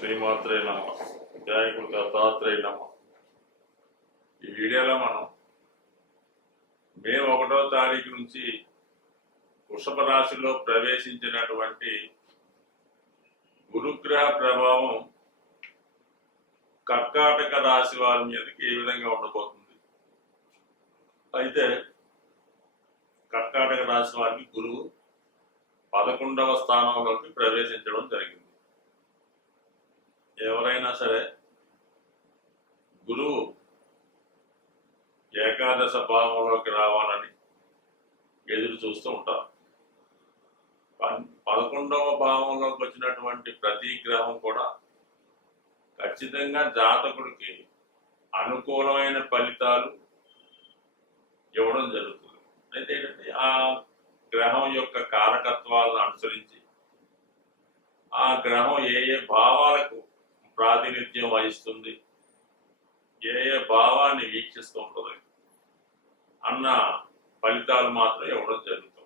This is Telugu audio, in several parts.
శ్రీమాత్రే నమ. వినాయకుడు దత్తాత్రేయ నమ. ఈ వీడియోలో మనం మే ఒకటో తారీఖు నుంచి వృషభ రాశిలో ప్రవేశించినటువంటి గురుగ్రహ ప్రభావం కర్కాటక రాశి వారి మీదకి ఏ విధంగా ఉండబోతుంది? అయితే కర్కాటక రాశి వారికి గురువు పదకొండవ స్థానంలోకి ప్రవేశించడం జరిగింది. ఎవరైనా సరే గురువు ఏకాదశ భావంలోకి రావాలని ఎదురు చూస్తూ ఉంటారు. పదకొండవ భావంలోకి వచ్చినటువంటి ప్రతి గ్రహం కూడా ఖచ్చితంగా జాతకుడికి అనుకూలమైన ఫలితాలు ఇవ్వడం జరుగుతుంది. అయితే ఏంటంటే ఆ గ్రహం యొక్క కారకత్వాలను అనుసరించి ఆ గ్రహం ఏ ఏ భావాలకు ప్రాతినిధ్యం వహిస్తుంది. ఏ ఏ భావాన్ని వీక్షిస్తూ ఉంటుంది అన్న ఫలితాలు మాత్రం ఇవ్వడం జరుగుతుంది.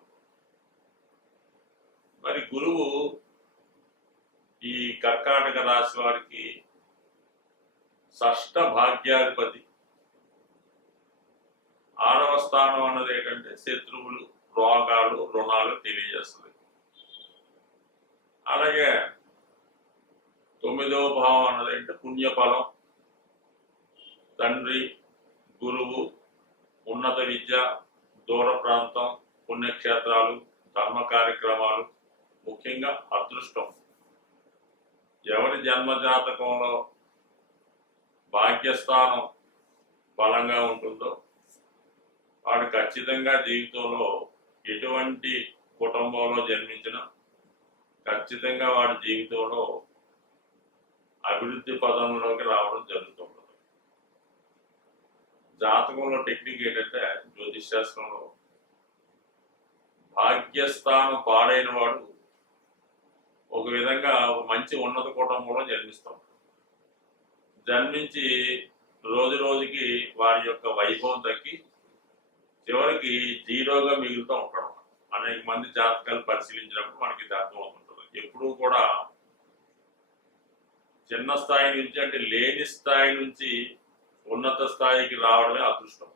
మరి గురువు ఈ కర్కాటక రాశి వారికి షష్ట భాగ్యాధిపతి. ఆరవ స్థానం అన్నది ఏంటంటే శత్రువులు రోగాలు రుణాలు తెలియజేస్తుంది. అలాగే తొమ్మిదవ భావం అన్నది అంటే పుణ్యఫలం. తండ్రి గురువు ఉన్నత విద్య దూర ప్రాంతం పుణ్యక్షేత్రాలు ధర్మ కార్యక్రమాలు ముఖ్యంగా అదృష్టం. ఎవరి జన్మజాతకంలో భాగ్యస్థానం బలంగా ఉంటుందో వాడు ఖచ్చితంగా జీవితంలో ఎటువంటి కుటుంబంలో జన్మించిన ఖచ్చితంగా వాడి జీవితంలో అభివృద్ధి పదంలోకి రావడం జరుగుతుంది జాతకంలో టెక్నిక్ ఏంటంటే జ్యోతిష్ శాస్త్రంలో భాగ్యస్థానం పాడైన వాడు ఒక విధంగా ఒక మంచి ఉన్నత కుటుంబంలో జన్మిస్తాం జన్మించి రోజు రోజుకి వారి యొక్క వైభవం తగ్గి చివరికి జీరోగా మిగులుతూ ఉంటాడు. అనేక మంది జాతకాలు పరిశీలించినప్పుడు మనకి ఇది అర్థమవుతుంటుంది. ఎప్పుడూ కూడా చిన్న స్థాయి నుంచి అంటే లేని స్థాయి నుంచి ఉన్నత స్థాయికి రావడమే అదృష్టం.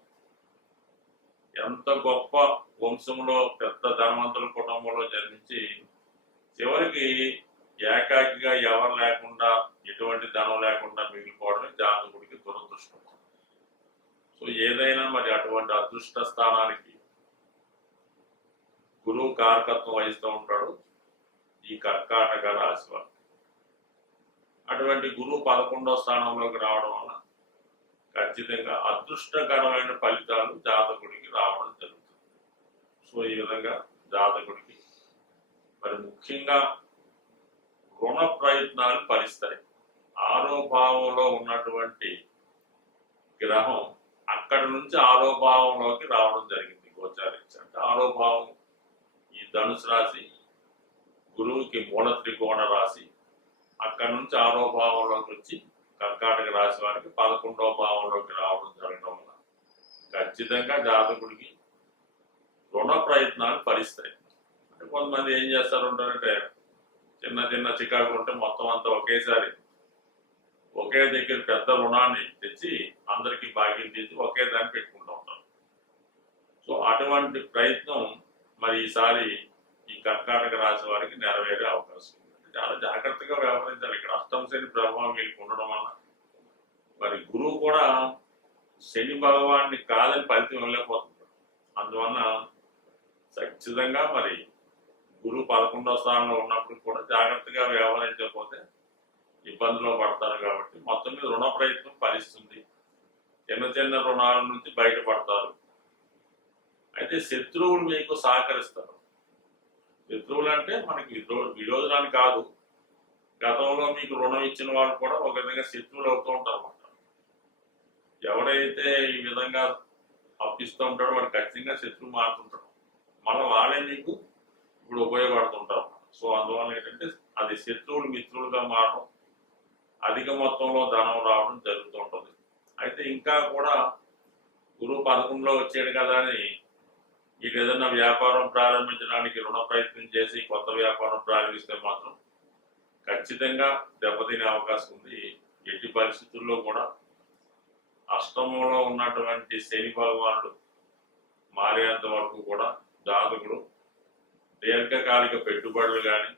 ఎంత గొప్ప వంశంలో పెద్ద ధనవంతుల కుటుంబంలో జన్మించి చివరికి ఏకాకిగా ఎవరు లేకుండా ఎటువంటి ధనం లేకుండా మిగిలిపోవడమే జాతకుడికి దురదృష్టం. సో ఏదైనా మరి అటువంటి అదృష్ట స్థానానికి గురువు కారకత్వం వహిస్తూ ఉంటాడు. ఈ కర్కాటక రాశి వారు. అటువంటి గురువు పదకొండవ స్థానంలోకి రావడం వల్ల ఖచ్చితంగా అదృష్టకరమైన ఫలితాలు జాతకుడికి రావడం జరుగుతుంది. సో ఈ విధంగా జాతకుడికి మరి ముఖ్యంగా రుణ ప్రయత్నాలు ఫలిస్తాయి ఆరో భావంలో ఉన్నటువంటి గ్రహం అక్కడి నుంచి ఆరో భావంలోకి రావడం జరిగింది గోచారించి అంటే ఆరో భావం ఈ ధనుసు రాశి గురువుకి మూల త్రికోణ రాశి అక్కడి నుంచి ఆరో భావంలోకి వచ్చి కర్కాటక రాశి వారికి పదకొండవ భావంలోకి రావడం జరగడం వల్ల ఖచ్చితంగా జాతకుడికి రుణ ప్రయత్నాలు ఫలిస్తాయి. అంటే కొంతమంది ఏం చేస్తారు ఉంటారంటే చిన్న చిన్న చికాకు ఉంటే మొత్తం అంతా ఒకేసారి ఒకే దగ్గర పెద్ద రుణాన్ని తెచ్చి అందరికీ భాగ్యం తీసి ఒకే దాన్ని పెట్టుకుంటూ ఉంటారు. సో అటువంటి ప్రయత్నం మరి ఈసారి ఈ కర్కాటక రాశి వారికి నెరవేరే అవకాశం. ఉంది చాలా జాగ్రత్తగా వ్యవహరించాలి. ఇక్కడ అష్టం శని ప్రభావం వీళ్ళకి ఉండడం వల్ల. మరి గురువు కూడా శని భగవాన్ని కాదని ఫలితం ఇవ్వలేకపోతుంది అందువలన ఖచ్చితంగా మరి గురువు పదకొండవ స్థానంలో ఉన్నప్పుడు కూడా జాగ్రత్తగా వ్యవహరించకపోతే ఇబ్బందులు పడతారు కాబట్టి మొత్తం మీద రుణ ప్రయత్నం ఫలిస్తుంది. చిన్న చిన్న రుణాల నుంచి బయటపడతారు. అయితే శత్రువులు మీకు సహకరిస్తారు. శత్రువులు అంటే మనకి విరో- విరోధనాలు కాదు. గతంలో మీకు రుణం ఇచ్చిన వాళ్ళు కూడా ఒక విధంగా శత్రువులు అవుతూ ఉంటారు అన్నమాట ఎవడైతే ఈ విధంగా అప్పిస్తూ ఉంటాడో వాడు ఖచ్చితంగా శత్రువు మారుతుంటాడు. మళ్ళీ వాళ్ళే నీకు ఇప్పుడు ఉపయోగపడుతుంటారు సో అందువల్ల ఏంటంటే అది శత్రువులు మిత్రులుగా మారడం అధిక మొత్తంలో ధనం రావడం జరుగుతూ ఉంటుంది. అయితే ఇంకా కూడా గురువు పథకంలో వచ్చాడు కదా అని ఇక ఏదైనా వ్యాపారం ప్రారంభించడానికి రుణ ప్రయత్నం చేసి కొత్త వ్యాపారం ప్రారంభిస్తే మాత్రం ఖచ్చితంగా దెబ్బతినే అవకాశం ఉంది. ఎట్టి పరిస్థితుల్లో కూడా అష్టమంలో ఉన్నటువంటి శని భగవానుడు మారేంత వరకు కూడా జాతకుడు దీర్ఘకాలిక పెట్టుబడులు కానీ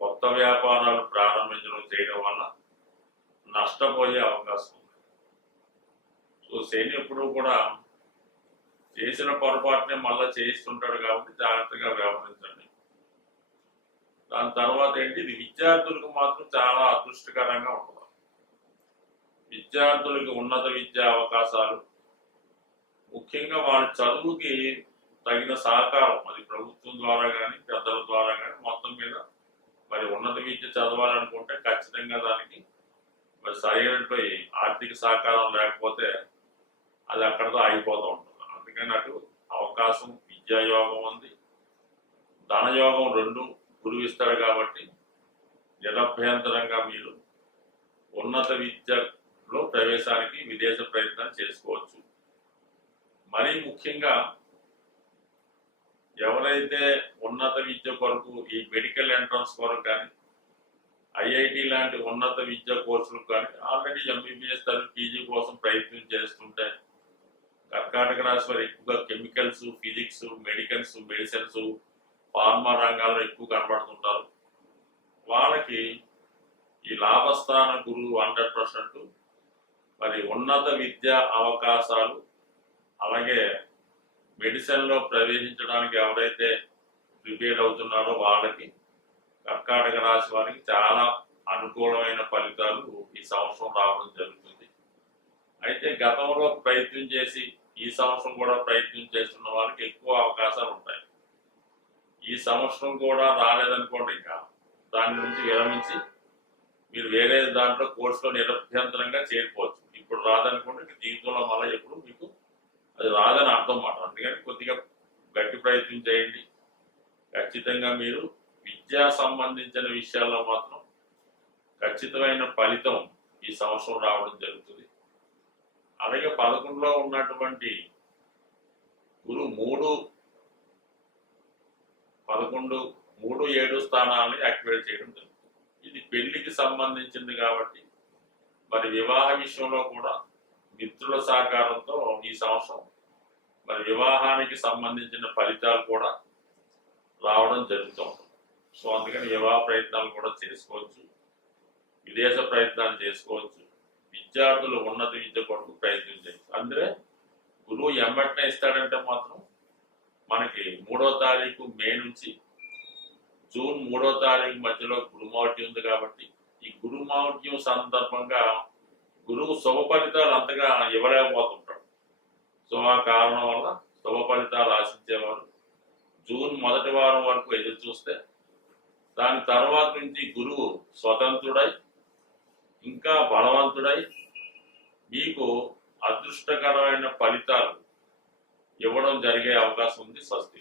కొత్త వ్యాపారాలు ప్రారంభించడం చేయడం వల్ల నష్టపోయే అవకాశం ఉంది. సో శని ఎప్పుడూ కూడా చేసిన పొరపాటునే మళ్ళా చేయిస్తుంటాడు కాబట్టి జాగ్రత్తగా వ్యవహరించండి. దాని తర్వాత ఏంటి? ఇది విద్యార్థులకు మాత్రం చాలా అదృష్టకరంగా ఉంటుంది విద్యార్థులకు ఉన్నత విద్యా అవకాశాలు ముఖ్యంగా వాళ్ళ చదువుకి తగిన సహకారం అది ప్రభుత్వం ద్వారా కానీ పెద్దల ద్వారా కానీ మొత్తం మీద మరి ఉన్నత విద్య చదవాలనుకుంటే ఖచ్చితంగా దానికి మరి సరైనటువంటి ఆర్థిక సహకారం లేకపోతే అది అక్కడతో ఆగిపోతూ ఉంటుంది. అందుకని అటు అవకాశం విద్యాయోగం ఉంది. ధనయోగం రెండు గురువు ఇస్తాడు కాబట్టి నిరభ్యంతరంగా మీరు ఉన్నత విద్యలో ప్రవేశానికి విదేశ ప్రయత్నం చేసుకోవచ్చు. మరీ ముఖ్యంగా ఎవరైతే ఉన్నత విద్య కొరకు ఈ మెడికల్ ఎంట్రన్స్ కొరకు కానీ ఐఐటి లాంటి ఉన్నత విద్య కోర్సులకు కానీ ఆల్రెడీ ఎంబీబీఎస్ తరగతి పీజీ కోసం ప్రయత్నం చేస్తుంటే కర్కాటక రాశి వారు ఎక్కువగా chemicals physics medicals medicines pharma రంగాల్లో ఎక్కువ కనబడుతుంటారు. వాళ్ళకి ఈ లాభస్థాన గురువు హండ్రెడ్ పర్సెంట్. మరి ఉన్నత విద్యా అవకాశాలు అలాగే మెడిసిన్లో ప్రవేశించడానికి ఎవరైతే ప్రిపేర్ అవుతున్నారో వాళ్ళకి కర్కాటక రాశి వారికి చాలా అనుకూలమైన ఫలితాలు ఈ సంవత్సరం రావడం జరుగుతుంది. అయితే గతంలో ప్రయత్నం చేసి ఈ సంవత్సరం కూడా ప్రయత్నం చేస్తున్న వాళ్ళకి ఎక్కువ అవకాశాలు ఉంటాయి. ఈ సంవత్సరం కూడా రాలేదనుకోండి ఇంకా దాని నుంచి విరమించి మీరు వేరే దాంట్లో కోర్సులో నిరభ్యంతరంగా చేరుకోవచ్చు ఇప్పుడు రాదనుకోండి దీంతో జీవితంలో మళ్ళీ ఎప్పుడు మీకు అది రాదని అర్థం మాట. అందుకని కొద్దిగా గట్టి ప్రయత్నం చేయండి. ఖచ్చితంగా మీరు విద్యా సంబంధించిన విషయాల్లో మాత్రం ఖచ్చితమైన ఫలితం ఈ సంవత్సరం రావడం జరుగుతుంది. అలాగే పదకొండులో ఉన్నటువంటి గురు మూడు పదకొండు మూడు ఏడు స్థానాలని యాక్టివేట్ చేయడం జరుగుతుంది. ఇది పెళ్ళికి సంబంధించింది కాబట్టి మరి వివాహ విషయంలో కూడా మిత్రుల సహకారంతో ఈ సంవత్సరం మరి వివాహానికి సంబంధించిన ఫలితాలు కూడా రావడం జరుగుతూ ఉంటుంది. సో అందుకని వివాహ ప్రయత్నాలు కూడా చేసుకోవచ్చు. విదేశ ప్రయత్నాలు చేసుకోవచ్చు. విద్యార్థులు ఉన్నత విద్య కొరకు ప్రయత్నం చేయొచ్చు అందుకే గురువు ఎంబట్నే ఇస్తాడంటే మాత్రం మనకి మూడో తారీఖు మే నుంచి జూన్ మూడో తారీఖు మధ్యలో గురుమౌఢ్యం ఉంది కాబట్టి ఈ గురుమౌఢ్యం సందర్భంగా గురువు శుభ ఫలితాలు అంతగా ఇవ్వలేకపోతుంటాడు. సో ఆ కారణం వల్ల శుభ ఫలితాలు ఆశించేవారు జూన్ మొదటి వారం వరకు ఎదురు చూస్తే దాని తర్వాత నుంచి గురువు స్వతంత్రుడై ఇంకా బలవంతుడై మీకు అదృష్టకరమైన ఫలితాలు ఇవ్వడం జరిగే అవకాశం ఉంది స్వస్తి